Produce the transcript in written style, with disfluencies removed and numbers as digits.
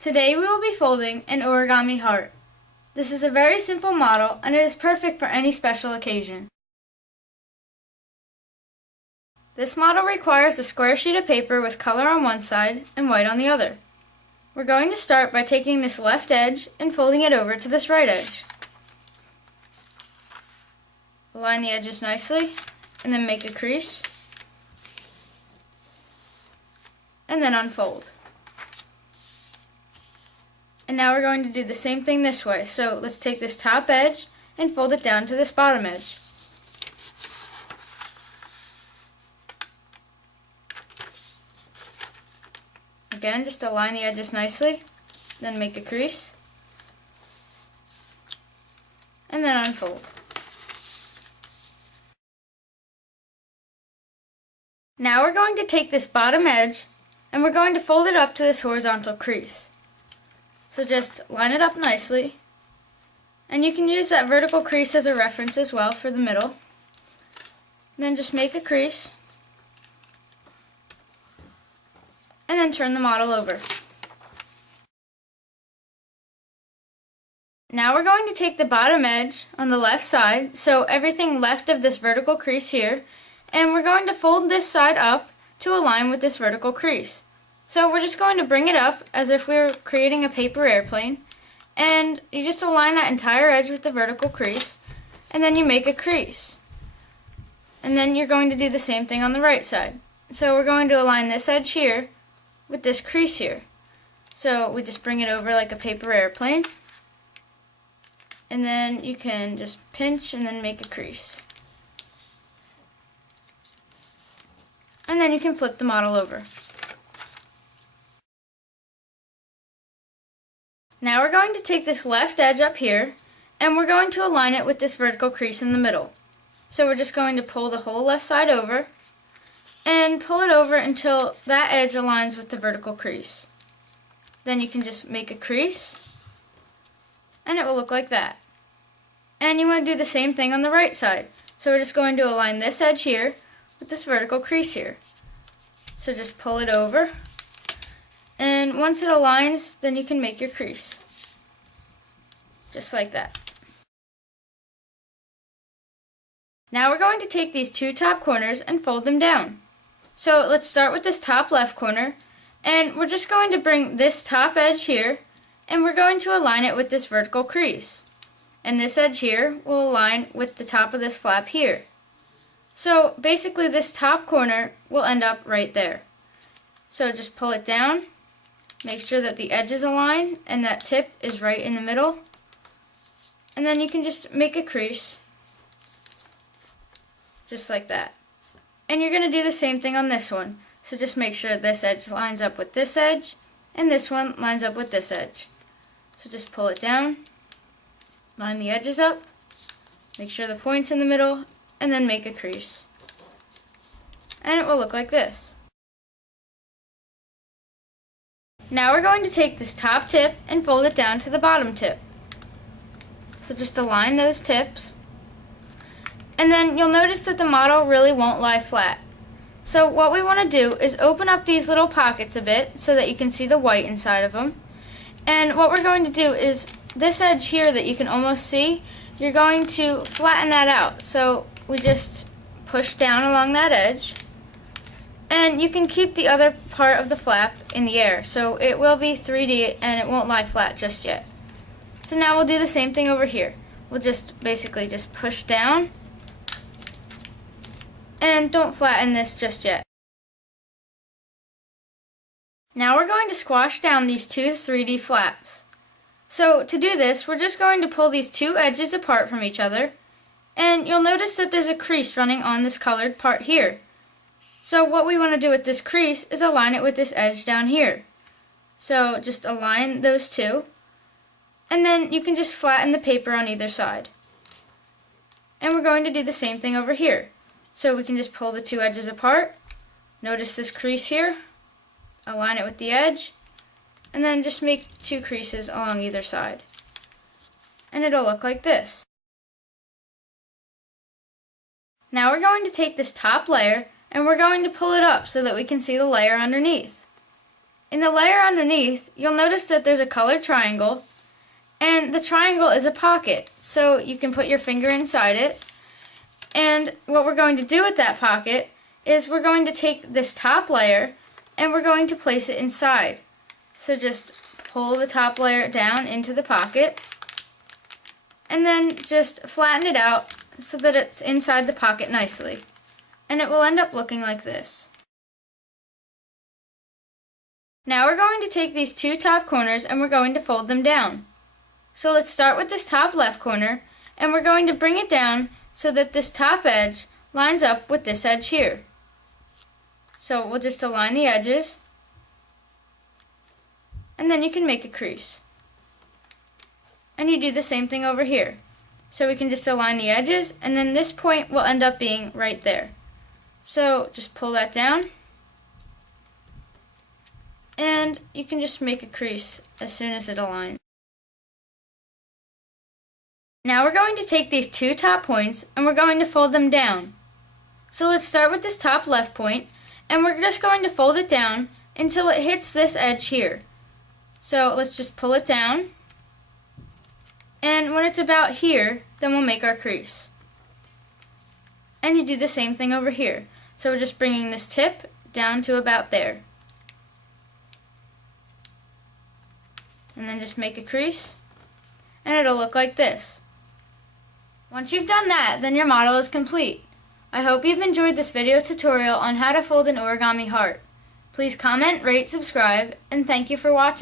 Today we will be folding an origami heart. This is a very simple model and it is perfect for any special occasion. This model requires a square sheet of paper with color on one side and white on the other. We're going to start by taking this left edge and folding it over to this right edge. Align the edges nicely and then make a crease and then unfold. And now we're going to do the same thing this way. So let's take this top edge and fold it down to this bottom edge. Again, just align the edges nicely, then make a crease, and then unfold. Now we're going to take this bottom edge and we're going to fold it up to this horizontal crease. So just line it up nicely, and you can use that vertical crease as a reference as well for the middle. Then just make a crease, and then turn the model over. Now we're going to take the bottom edge on the left side, so everything left of this vertical crease here, and we're going to fold this side up to align with this vertical crease. So we're just going to bring it up as if we were creating a paper airplane, and you just align that entire edge with the vertical crease, and then you make a crease. And then you're going to do the same thing on the right side. So we're going to align this edge here with this crease here. So we just bring it over like a paper airplane, and then you can just pinch and then make a crease. And then you can flip the model over. Now we're going to take this left edge up here and we're going to align it with this vertical crease in the middle. So we're just going to pull the whole left side over and pull it over until that edge aligns with the vertical crease. Then you can just make a crease and it will look like that. And you want to do the same thing on the right side. So we're just going to align this edge here with this vertical crease here. So just pull it over, and once it aligns, then you can make your crease. Just like that. Now we're going to take these two top corners and fold them down. So let's start with this top left corner, and we're just going to bring this top edge here, and we're going to align it with this vertical crease. And this edge here will align with the top of this flap here. So basically this top corner will end up right there. So just pull it down, make sure that the edges align and that tip is right in the middle, and then you can just make a crease just like that. And you're going to do the same thing on this one. So just make sure this edge lines up with this edge and this one lines up with this edge. So just pull it down, line the edges up, make sure the point's in the middle, and then make a crease. And it will look like this. Now we're going to take this top tip and fold it down to the bottom tip. So just align those tips. And then you'll notice that the model really won't lie flat. So what we want to do is open up these little pockets a bit so that you can see the white inside of them. And what we're going to do is this edge here that you can almost see, you're going to flatten that out. So we just push down along that edge, and you can keep the other part of the flap in the air, so it will be 3D and it won't lie flat just yet. So now we'll do the same thing over here. We'll just basically just push down, and don't flatten this just yet. Now we're going to squash down these two 3D flaps. So to do this, we're just going to pull these two edges apart from each other, and you'll notice that there's a crease running on this colored part here. So what we want to do with this crease is align it with this edge down here. So just align those two, and then you can just flatten the paper on either side. And we're going to do the same thing over here. So we can just pull the two edges apart, notice this crease here, align it with the edge, and then just make two creases along either side. And it'll look like this. Now we're going to take this top layer and we're going to pull it up so that we can see the layer underneath. in the layer underneath, you'll notice that there's a colored triangle, and the triangle is a pocket, so you can put your finger inside it. And what we're going to do with that pocket is we're going to take this top layer and we're going to place it inside. So just pull the top layer down into the pocket and then just flatten it out so that it's inside the pocket nicely. And it will end up looking like this. Now we're going to take these two top corners and we're going to fold them down. So let's start with this top left corner and we're going to bring it down so that this top edge lines up with this edge here. So we'll just align the edges and then you can make a crease. And you do the same thing over here. So we can just align the edges and then this point will end up being right there. So just pull that down and you can just make a crease as soon as it aligns. Now we're going to take these two top points and we're going to fold them down. So let's start with this top left point and we're just going to fold it down until it hits this edge here. So let's just pull it down, and when it's about here, then we'll make our crease. And you do the same thing over here. So we're just bringing this tip down to about there. And then just make a crease and it'll look like this. Once you've done that, then your model is complete. I hope you've enjoyed this video tutorial on how to fold an origami heart. Please comment, rate, subscribe, and thank you for watching.